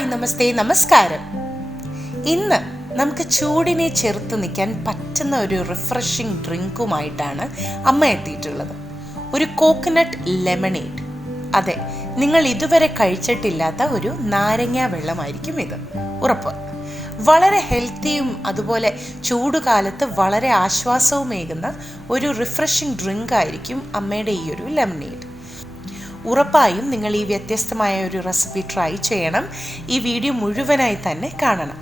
Hi നമസ്തേ നമസ്കാരം. ഇന്ന് നമുക്ക് ചൂടിനെ ചെറുത്ത് നിൽക്കാൻ പറ്റുന്ന ഒരു റിഫ്രഷിംഗ് ഡ്രിങ്കുമായിട്ടാണ് അമ്മ എത്തിയിട്ടുള്ളത്. ഒരു കോക്കനട്ട് ലെമണേഡ്. അതെ, നിങ്ങൾ ഇതുവരെ കഴിച്ചിട്ടില്ലാത്ത ഒരു നാരങ്ങ വെള്ളമായിരിക്കും ഇത്, ഉറപ്പ്. വളരെ ഹെൽത്തിയും അതുപോലെ ചൂടുകാലത്ത് വളരെ ആശ്വാസവുമേകുന്ന ഒരു റിഫ്രഷിംഗ് ഡ്രിങ്ക് ആയിരിക്കും അമ്മയുടെ ഈ ഒരു ലെമണേഡ്. ഉറപ്പായും നിങ്ങൾ ഈ വ്യത്യസ്തമായ ഒരു റെസിപ്പി ട്രൈ ചെയ്യണം. ഈ വീഡിയോ മുഴുവനായി തന്നെ കാണണം.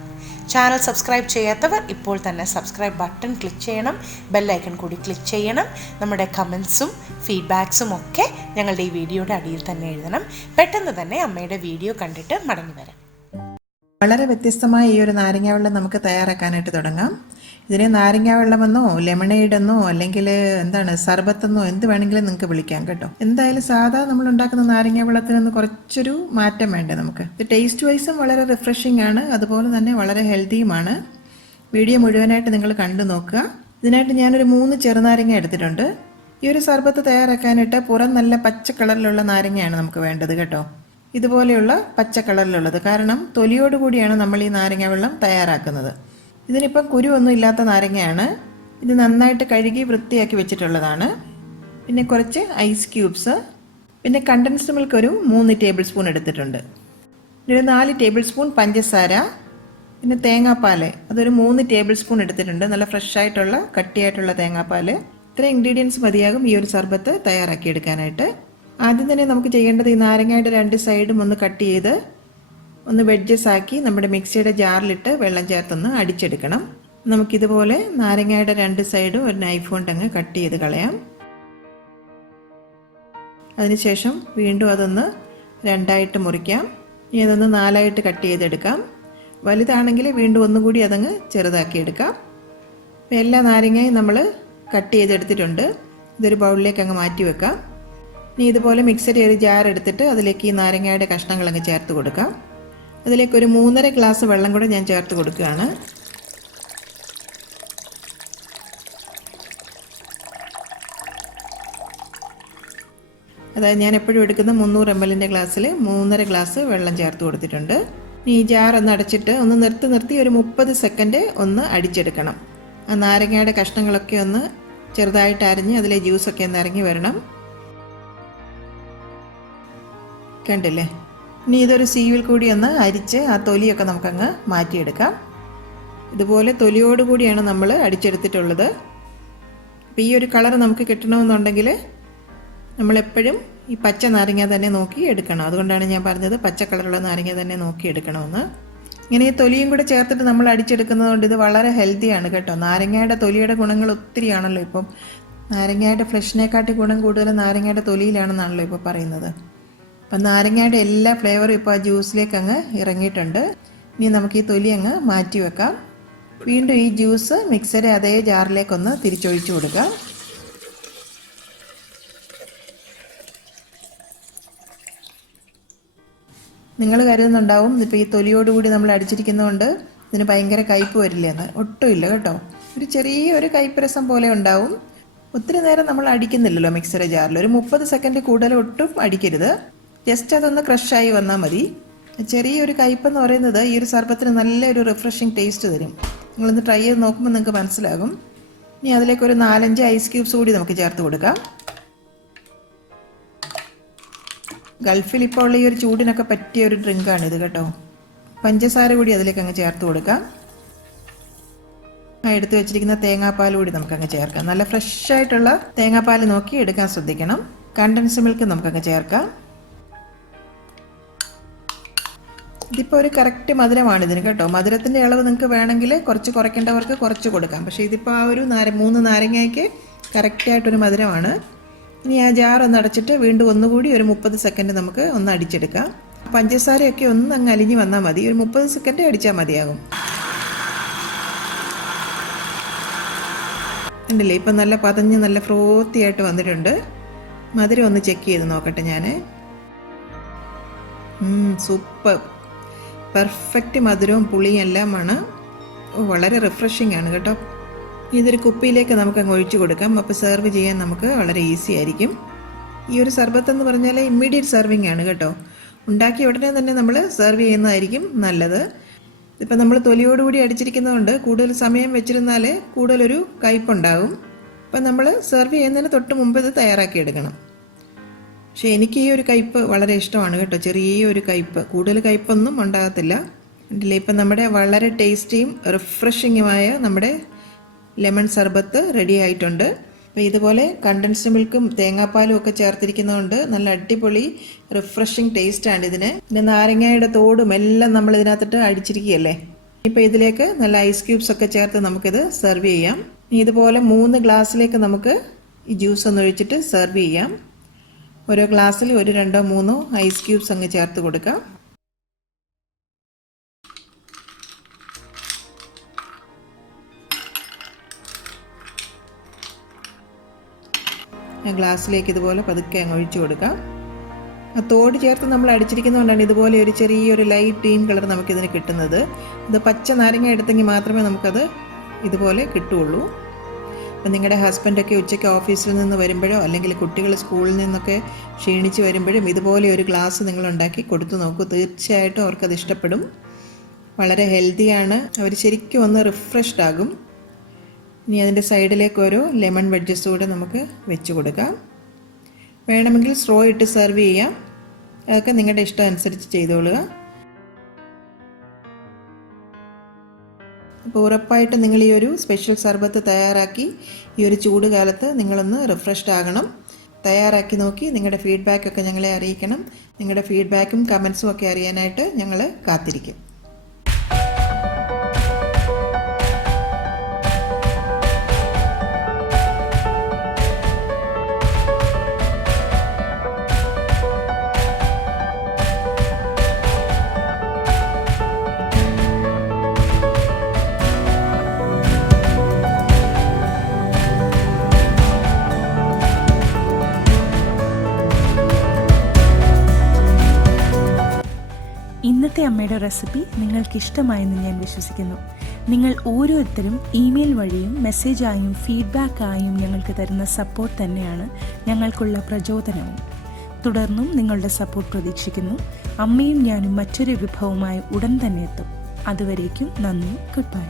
ചാനൽ സബ്സ്ക്രൈബ് ചെയ്യാത്തവർ ഇപ്പോൾ തന്നെ സബ്സ്ക്രൈബ് ബട്ടൺ ക്ലിക്ക് ചെയ്യണം, ബെല്ലൈക്കൺ കൂടി ക്ലിക്ക് ചെയ്യണം. നമ്മുടെ കമൻസും ഫീഡ്ബാക്സും ഒക്കെ ഞങ്ങളുടെ ഈ വീഡിയോയുടെ അടിയിൽ തന്നെ എഴുതണം. പെട്ടെന്ന് തന്നെ അമ്മയുടെ വീഡിയോ കണ്ടിട്ട് മടങ്ങി വരാം. വളരെ വ്യത്യസ്തമായ ഈ ഒരു നാരങ്ങ വെള്ളം നമുക്ക് തയ്യാറാക്കാനായിട്ട് തുടങ്ങാം. ഇതിനെ നാരങ്ങ വെള്ളമെന്നോ ലെമണേഡ് എന്നോ അല്ലെങ്കിൽ സർബത്തെന്നോ എന്ത് വേണമെങ്കിലും നിങ്ങൾക്ക് വിളിക്കാം കേട്ടോ. എന്തായാലും സാധാ നമ്മൾ ഉണ്ടാക്കുന്ന നാരങ്ങ വെള്ളത്തിൽ നിന്ന് കുറച്ചൊരു മാറ്റം വേണ്ടേ നമുക്ക്. ഇത് ടേസ്റ്റ് വൈസും വളരെ റിഫ്രഷിംഗ് ആണ്, അതുപോലെ തന്നെ വളരെ ഹെൽത്തിയുമാണ്. വീഡിയോ മുഴുവനായിട്ട് നിങ്ങൾ കണ്ടു നോക്കുക. ഇതിനായിട്ട് ഞാനൊരു 3 ചെറുനാരങ്ങ എടുത്തിട്ടുണ്ട്. ഈ ഒരു സർബത്ത് തയ്യാറാക്കാനായിട്ട് പുറം നല്ല പച്ച കളറിലുള്ള നാരങ്ങയാണ് നമുക്ക് വേണ്ടത് കേട്ടോ. ഇതുപോലെയുള്ള പച്ച കളറിലുള്ളത്, കാരണം തൊലിയോടുകൂടിയാണ് നമ്മൾ ഈ നാരങ്ങ വെള്ളം തയ്യാറാക്കുന്നത്. ഇതിനിപ്പം കുരുവൊന്നും ഇല്ലാത്ത നാരങ്ങയാണ്. ഇത് നന്നായിട്ട് കഴുകി വൃത്തിയാക്കി വെച്ചിട്ടുള്ളതാണ്. പിന്നെ കുറച്ച് ഐസ് ക്യൂബ്സ്, പിന്നെ കണ്ടൻസ്ഡ് മിൽക്ക് ഒരു 3 ടേബിൾ സ്പൂൺ എടുത്തിട്ടുണ്ട്. ഒരു 4 ടേബിൾ സ്പൂൺ പഞ്ചസാര, പിന്നെ തേങ്ങാപ്പാൽ അതൊരു 3 ടേബിൾ സ്പൂൺ എടുത്തിട്ടുണ്ട്. നല്ല ഫ്രഷ് ആയിട്ടുള്ള കട്ടിയായിട്ടുള്ള തേങ്ങാപ്പാൽ. ഇത്രയും ഇൻഗ്രീഡിയൻസ് മതിയാകും ഈ ഒരു സർബത്ത് തയ്യാറാക്കി എടുക്കാനായിട്ട്. ആദ്യം തന്നെ നമുക്ക് ചെയ്യേണ്ടത് ഈ നാരങ്ങയുടെ 2 സൈഡും ഒന്ന് കട്ട് ചെയ്ത് ഒന്ന് വെഡ്ജസ് ആക്കി നമ്മുടെ മിക്സിയുടെ ജാറിലിട്ട് വെള്ളം ചേർത്തൊന്ന് അടിച്ചെടുക്കണം. നമുക്കിതുപോലെ നാരങ്ങയുടെ 2 സൈഡും ഒരു നൈഫ് കൊണ്ട് അങ്ങ് കട്ട് ചെയ്ത് കളയാം. അതിനുശേഷം വീണ്ടും അതൊന്ന് 2ആയിട്ട് മുറിക്കാം. ഇനി അതൊന്ന് 4ആയിട്ട് കട്ട് ചെയ്തെടുക്കാം. വലുതാണെങ്കിൽ വീണ്ടും ഒന്നുകൂടി അതങ്ങ് ചെറുതാക്കി എടുക്കാം. അപ്പോൾ എല്ലാ നാരങ്ങയും നമ്മൾ കട്ട് ചെയ്തെടുത്തിട്ടുണ്ട്. ഇതൊരു ബൗളിലേക്ക് അങ്ങ് മാറ്റി വെക്കാം. ഇനി ഇതുപോലെ മിക്സിയുടെ ഒരു ജാർ എടുത്തിട്ട് അതിലേക്ക് ഈ നാരങ്ങയുടെ കഷ്ണങ്ങളങ്ങ് ചേർത്ത് കൊടുക്കാം. അതിലേക്ക് ഒരു 3.5 ഗ്ലാസ് വെള്ളം കൂടെ ഞാൻ ചേർത്ത് കൊടുക്കുകയാണ്. അതായത് ഞാൻ എപ്പോഴും എടുക്കുന്ന 300 ml ഗ്ലാസ്സിൽ 3.5 ഗ്ലാസ് വെള്ളം ചേർത്ത് കൊടുത്തിട്ടുണ്ട്. ഈ ജാർ ഒന്ന് അടച്ചിട്ട് ഒന്ന് നിർത്തി ഒരു 30 സെക്കൻഡ് ഒന്ന് അടിച്ചെടുക്കണം. ആ നാരങ്ങയുടെ കഷ്ണങ്ങളൊക്കെ ഒന്ന് ചെറുതായിട്ട് അരിഞ്ഞ് അതിലെ ജ്യൂസൊക്കെ ഒന്ന് ഇറങ്ങി വരണം. കണ്ടില്ലേ? ഇനി ഇതൊരു സീവിൽ കൂടി ഒന്ന് അരിച്ച് ആ തൊലിയൊക്കെ നമുക്കങ്ങ് മാറ്റിയെടുക്കാം. ഇതുപോലെ തൊലിയോടുകൂടിയാണ് നമ്മൾ അടിച്ചെടുത്തിട്ടുള്ളത്. അപ്പോൾ ഈ ഒരു കളർ നമുക്ക് കിട്ടണമെന്നുണ്ടെങ്കിൽ നമ്മളെപ്പോഴും ഈ പച്ച നാരങ്ങ തന്നെ നോക്കി എടുക്കണം. അതുകൊണ്ടാണ് ഞാൻ പറഞ്ഞത് പച്ച കളറുള്ള നാരങ്ങ തന്നെ നോക്കി എടുക്കണമെന്ന്. ഇങ്ങനെ ഈ തൊലിയും കൂടെ ചേർത്തിട്ട് നമ്മൾ അടിച്ചെടുക്കുന്നത് കൊണ്ട് ഇത് വളരെ ഹെൽത്തിയാണ് കേട്ടോ. നാരങ്ങയുടെ തൊലിയുടെ ഗുണങ്ങൾ ഒത്തിരിയാണല്ലോ ഇപ്പം. നാരങ്ങയുടെ ഫ്ലഷിനെക്കാട്ടി ഗുണം കൂടുതൽ നാരങ്ങയുടെ തൊലിയിലാണെന്നാണല്ലോ ഇപ്പോൾ പറയുന്നത്. അപ്പം നാരങ്ങയുടെ എല്ലാ ഫ്ലേവറും ഇപ്പോൾ ആ ജ്യൂസിലേക്ക് അങ്ങ് ഇറങ്ങിയിട്ടുണ്ട്. ഇനി നമുക്ക് ഈ തൊലി അങ്ങ് മാറ്റി വെക്കാം. വീണ്ടും ഈ ജ്യൂസ് മിക്സിയുടെ അതേ ജാറിലേക്കൊന്ന് തിരിച്ചൊഴിച്ചു കൊടുക്കാം. നിങ്ങൾ കരുതുന്നുണ്ടാവും ഇപ്പോൾ ഈ തൊലിയോടുകൂടി നമ്മൾ അടിച്ചിരിക്കുന്നതുകൊണ്ട് ഇതിന് ഭയങ്കര കയ്പ്പ് വരില്ലെന്ന്. ഒട്ടുമില്ല കേട്ടോ. ഒരു ചെറിയൊരു കയ്പ്പ് രസം പോലെ ഉണ്ടാവും. ഒത്തിരി നേരം നമ്മൾ അടിക്കുന്നില്ലല്ലോ മിക്സിയുടെ ജാറിൽ. ഒരു 30 സെക്കൻഡ് കൂടുതൽ ഒട്ടും അടിക്കരുത്. ജസ്റ്റ് അതൊന്ന് ക്രഷായി വന്നാൽ മതി. ചെറിയൊരു കയ്പ്പെന്ന് പറയുന്നത് ഈ ഒരു സർബത്തിന് നല്ലൊരു റിഫ്രഷിങ് ടേസ്റ്റ് തരും. നിങ്ങളൊന്ന് ട്രൈ ചെയ്ത് നോക്കുമ്പോൾ നിങ്ങൾക്ക് മനസ്സിലാകും. ഇനി അതിലേക്ക് ഒരു 4-5 ഐസ് ക്യൂബ്സ് കൂടി നമുക്ക് ചേർത്ത് കൊടുക്കാം. ഗൾഫിൽ ഇപ്പോൾ ഉള്ള ഈ ഒരു ചൂടിനൊക്കെ പറ്റിയ ഒരു ഡ്രിങ്കാണിത് കേട്ടോ. പഞ്ചസാര കൂടി അതിലേക്ക് അങ്ങ് ചേർത്ത് കൊടുക്കാം. എടുത്ത് വെച്ചിരിക്കുന്ന തേങ്ങാപ്പാൽ കൂടി നമുക്കങ്ങ് ചേർക്കാം. നല്ല ഫ്രഷ് ആയിട്ടുള്ള തേങ്ങാപ്പാൽ നോക്കി എടുക്കാൻ ശ്രദ്ധിക്കണം. കണ്ടൻസ്ഡ് മിൽക്ക് നമുക്കങ്ങ് ചേർക്കാം. ഇതിപ്പോൾ ഒരു കറക്റ്റ് മധുരമാണ് ഇതിന് കേട്ടോ. മധുരത്തിൻ്റെ അളവ് നിങ്ങൾക്ക് വേണമെങ്കിൽ കുറച്ച് കുറയ്ക്കേണ്ടവർക്ക് കുറച്ച് കൊടുക്കാം. പക്ഷേ ഇതിപ്പോൾ ആ ഒരു 3 നാരങ്ങയ്ക്ക് കറക്റ്റായിട്ടൊരു മധുരമാണ്. ഇനി ആ ജാർ ഒന്ന് അടച്ചിട്ട് വീണ്ടും ഒന്നുകൂടി ഒരു 30 സെക്കൻഡ് നമുക്ക് ഒന്ന് അടിച്ചെടുക്കാം. പഞ്ചസാരയൊക്കെ ഒന്ന് അങ്ങ് അലിഞ്ഞ് വന്നാൽ മതി. ഒരു 30 സെക്കൻഡ് അടിച്ചാൽ മതിയാകും. ഉണ്ടല്ലേ, ഇപ്പം നല്ല പതഞ്ഞ് നല്ല ഫ്രോത്തി ആയിട്ട് വന്നിട്ടുണ്ട്. മധുരം ഒന്ന് ചെക്ക് ചെയ്ത് നോക്കട്ടെ ഞാൻ. സൂപ്പർ, പെർഫെക്റ്റ് മധുരവും പുളിയും എല്ലാമാണ്. വളരെ റിഫ്രഷിംഗ് ആണ് കേട്ടോ. ഇതൊരു കുപ്പിയിലേക്ക് നമുക്ക് അങ്ങ് ഒഴിച്ചു കൊടുക്കാം. അപ്പോൾ സെർവ് ചെയ്യാൻ നമുക്ക് വളരെ ഈസി ആയിരിക്കും. ഈ ഒരു സർബത്ത് എന്ന് പറഞ്ഞാൽ ഇമ്മീഡിയറ്റ് സെർവിങ് ആണ് കേട്ടോ. ഉണ്ടാക്കിയ ഉടനെ തന്നെ നമ്മൾ സെർവ് ചെയ്യുന്നതായിരിക്കും നല്ലത്. ഇപ്പം നമ്മൾ തൊലിയോടുകൂടി അടിച്ചിരിക്കുന്നതുകൊണ്ട് കൂടുതൽ സമയം വെച്ചിരുന്നാൽ കൂടുതലൊരു കയ്പുണ്ടാകും. അപ്പം നമ്മൾ സെർവ് ചെയ്യുന്നതിന് തൊട്ട് മുമ്പ് ഇത് തയ്യാറാക്കി എടുക്കണം. പക്ഷേ എനിക്ക് ഈ ഒരു കയ്പ് വളരെ ഇഷ്ടമാണ് കേട്ടോ, ചെറിയൊരു കയ്പ്, കൂടുതൽ കയ്പൊന്നും ഉണ്ടാകത്തില്ല. കണ്ടില്ലേ, ഇപ്പം നമ്മുടെ വളരെ ടേസ്റ്റിയും റിഫ്രഷിങ്ങുമായ നമ്മുടെ ലെമൺ സർബത്ത് റെഡി ആയിട്ടുണ്ട്. അപ്പോൾ ഇതുപോലെ കണ്ടൻസ്ഡ് മിൽക്കും തേങ്ങാപ്പാലും ഒക്കെ ചേർത്തിരിക്കുന്നതുകൊണ്ട് നല്ല അടിപൊളി റിഫ്രഷിങ് ടേസ്റ്റാണ് ഇതിന്. പിന്നെ നാരങ്ങയുടെ തോടും എല്ലാം നമ്മൾ ഇതിനകത്തിട്ട് അടിച്ചിരിക്കുകയല്ലേ. ഇപ്പോൾ ഇതിലേക്ക് നല്ല ഐസ് ക്യൂബ്സ് ഒക്കെ ചേർത്ത് നമുക്കിത് സെർവ് ചെയ്യാം. ഇതുപോലെ 3 ഗ്ലാസ്സിലേക്ക് നമുക്ക് ഈ ജ്യൂസ് ഒന്ന് ഒഴിച്ചിട്ട് സെർവ് ചെയ്യാം. ഓരോ ഗ്ലാസ്സിൽ 1, 2, 3 ഐസ് ക്യൂബ്സ് അങ്ങ് ചേർത്ത് കൊടുക്കാം. ഗ്ലാസ്സിലേക്ക് ഇതുപോലെ പതുക്കെ അങ്ങ് ഒഴിച്ചു കൊടുക്കാം. ആ തോട് ചേർത്ത് നമ്മൾ അടിച്ചിരിക്കുന്നതുകൊണ്ടാണ് ഇതുപോലെ ഒരു ചെറിയൊരു ലൈറ്റ് ഗ്രീൻ കളർ നമുക്കിതിന് കിട്ടുന്നത്. ഇത് പച്ച നാരങ്ങ എടുത്തെങ്കിൽ മാത്രമേ നമുക്കത് ഇതുപോലെ കിട്ടുകയുള്ളൂ. അപ്പം നിങ്ങളുടെ ഹസ്ബൻഡൊക്കെ ഉച്ചയ്ക്ക് ഓഫീസിൽ നിന്ന് വരുമ്പോഴോ അല്ലെങ്കിൽ കുട്ടികൾ സ്കൂളിൽ നിന്നൊക്കെ ക്ഷീണിച്ച് വരുമ്പോഴും ഇതുപോലെ ഒരു ഗ്ലാസ് നിങ്ങൾ ഉണ്ടാക്കി കൊടുത്തു നോക്കൂ. തീർച്ചയായിട്ടും അവർക്കത് ഇഷ്ടപ്പെടും. വളരെ ഹെൽത്തിയാണ്, അവർ ശരിക്കും ഒന്ന് റിഫ്രഷ്ഡ് ആകും. ഇനി അതിൻ്റെ സൈഡിലേക്ക് ഒരു ലെമൺ വെഡ്ജസ് കൂടെ നമുക്ക് വെച്ച് കൊടുക്കാം. വേണമെങ്കിൽ സ്ട്രോ ഇട്ട് സെർവ് ചെയ്യാം. അതൊക്കെ നിങ്ങളുടെ ഇഷ്ടം അനുസരിച്ച് ചെയ്തോളുക. അപ്പോൾ ഉറപ്പായിട്ടും നിങ്ങൾ ഈ ഒരു സ്പെഷ്യൽ സർബത്ത് തയ്യാറാക്കി ഈ ഒരു ചൂട് കാലത്ത് നിങ്ങളൊന്ന് റിഫ്രഷ്ഡ് ആകണം. തയ്യാറാക്കി നോക്കി നിങ്ങളുടെ ഫീഡ്ബാക്കൊക്കെ ഞങ്ങളെ അറിയിക്കണം. നിങ്ങളുടെ ഫീഡ്ബാക്കും കമൻസും ഒക്കെ അറിയാനായിട്ട് ഞങ്ങൾ കാത്തിരിക്കും. ഇന്നത്തെ അമ്മയുടെ റെസിപ്പി നിങ്ങൾക്ക് ഇഷ്ടമായെന്ന് ഞാൻ വിശ്വസിക്കുന്നു. നിങ്ങൾ ഓരോരുത്തരും ഇമെയിൽ വഴിയും മെസ്സേജായും ഫീഡ്ബാക്കായും ഞങ്ങൾക്ക് തരുന്ന സപ്പോർട്ട് തന്നെയാണ് ഞങ്ങൾക്കുള്ള പ്രചോദനവും. തുടർന്നും നിങ്ങളുടെ സപ്പോർട്ട് പ്രതീക്ഷിക്കുന്നു. അമ്മയും ഞാനും മറ്റൊരു വിഭവമായി ഉടൻ തന്നെ എത്തും. അതുവരേക്കും നന്ദി. Good bye.